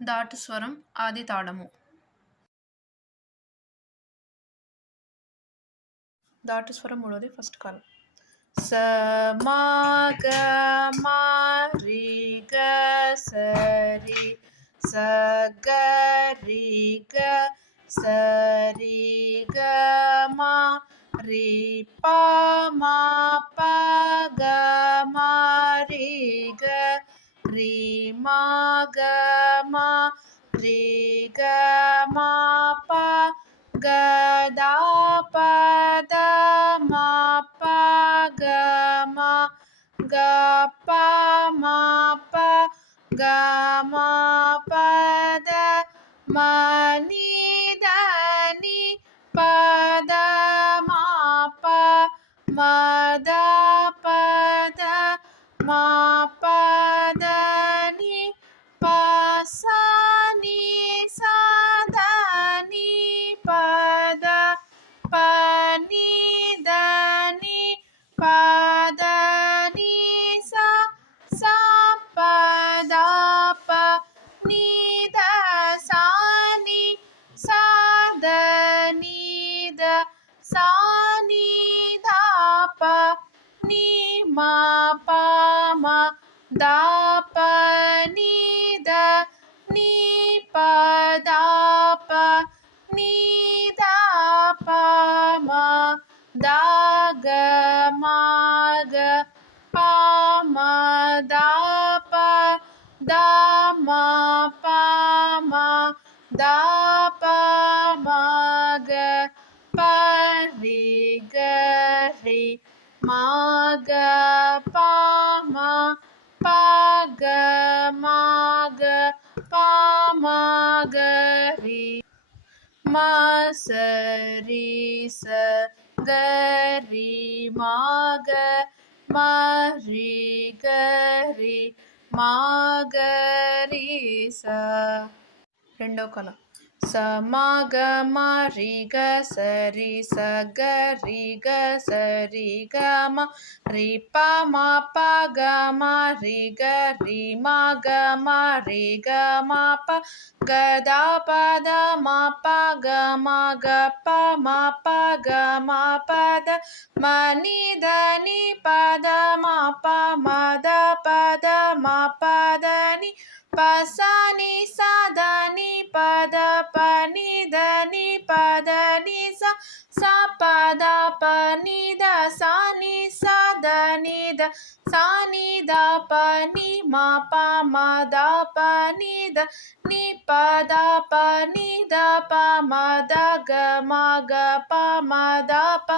దాటు స్వరం ఆది తాళము. దాటు స్వరం మూడోది ఫస్ట్ కాలం. స మా గ మా రి గ స రి స గ రి గ స రి గ మా రి ప మా ప గ మా రి గ రి మా గ మా రి గ మా ప గ దా ప ద మా ప గ మా గ ప మా ప గ మా ప ద మ ని ద ని ప ద మా ప మ ద ప ద మా ప ద ని ప స ని స ద ని ప ద ప ని ద ని ప ద ని స స ప ద ప ని ద స ని స ద ని ద స ని ద ప ని మా ప మ ద ప ని ద ని ప ద ప ని ద ప మ ద గ మ గ ప మ ద ప ద మ ప మ ద ప మ గ ప రి గ రి మ గ ప మ ప గ మ గ ప మ గ రి మ స రి స గ రి మ గ మ రి గ రి మ గ రి స. రెండో కాలం. స మ గ మ రి గ స రి స గ రి గ స రి గ మ రి ప మ ప గ మ రి గ రి మ గ మ రి గ మ ప గ ద ప ద మ ప గ మ గ ప మ ప గ మ ప ద మ ని ద ని ప ద మ ప మ ద ప ద మ ప ద ని ప స ని స ద ని ప ద ప ని ద ని ప ద ని స స ప ద ప ని ద స ని స ద ని ద స ని ద ప ని మ ప మ ద ప ని ద ని ప ద ప ని ద ప మ ద గ మ గ ప మ ద ప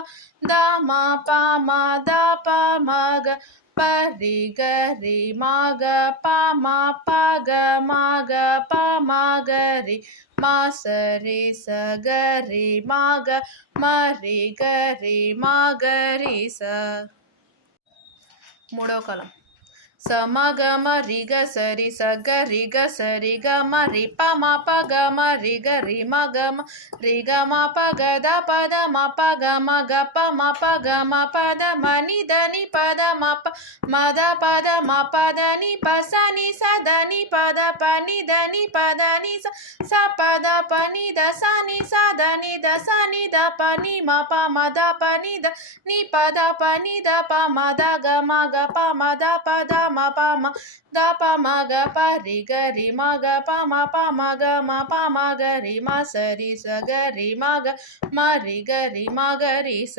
ద మ ప మ ద ప మ గ ప రి గ రి మ గ ప మ ప గ మ గ ప మ గ రి మ స రి స గ రి మ గ మ రి గ రి మ గ రి స. మూడవ కాలం. స మ గ మ రి గ స రి స గ రి గ స రి గ మ రి ప మ ప గ మ రి గ రి మ గ మ రి గ మ ప గ ద ప ద మ ప గ మ గ ప మ ప గ మ ప ద మ ని ద ని ప ద మ ప మ ద ప ద మ ప ద ని ప స ని స ద ని ప ద ప ని ద ని ప ద ని స స ప ద ప ని ద స ని స ద ని ద స ని ద ప ని మ ప మ ద ప ని ద ని ప ద ప ని ద ప మ ద గ మ గ ప మ ద ప ద మ ప మ ద ప మ గ ప రి గ రి మ గ ప మ మ గ మ ప మ గ రి మ స రి స గ రి మ గ మ రి గ రి మ గ రి స.